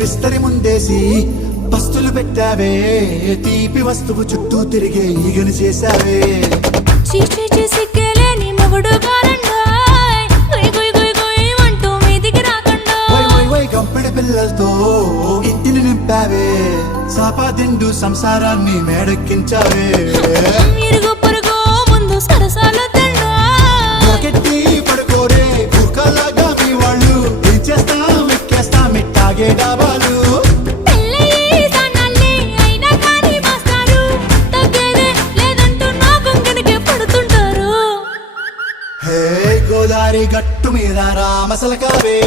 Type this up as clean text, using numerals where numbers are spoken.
విస్తరి ముందేసి పస్తులు పెట్టావే, తీపి వస్తువు చుట్టూ తిరిగే ఈగను చేశావే. చీచి సిగ్గలేని మొగుడు గారండోయ్, గుయ్ గుయ్ గుయ్ గుయ్ అంటూ మీదికి రాకండోయ్. వై వై వై గంపెడి పిల్లలతో ఇంటిని నింపావే, సాపాదిండు సంసారాన్ని మేడెక్కించావే. ఇరుగు పొరుగు ముందు సరసాలొద్దండోయ్. నాకెట్టి పడుకోరే కుక్కలాగా మీ వాళ్ళు, ఏం చేస్తాం ఎక్కేస్తాం ఇట్టాగే డాబాలు. పెళ్ళయి సన్నాళ్ళే అయినా కానీ మాస్తారు, తగ్గేదే లేదంటూ నా కొంగనికే పడుతుంటారు. హే గోదారి గట్టు మీద రామసలకావే,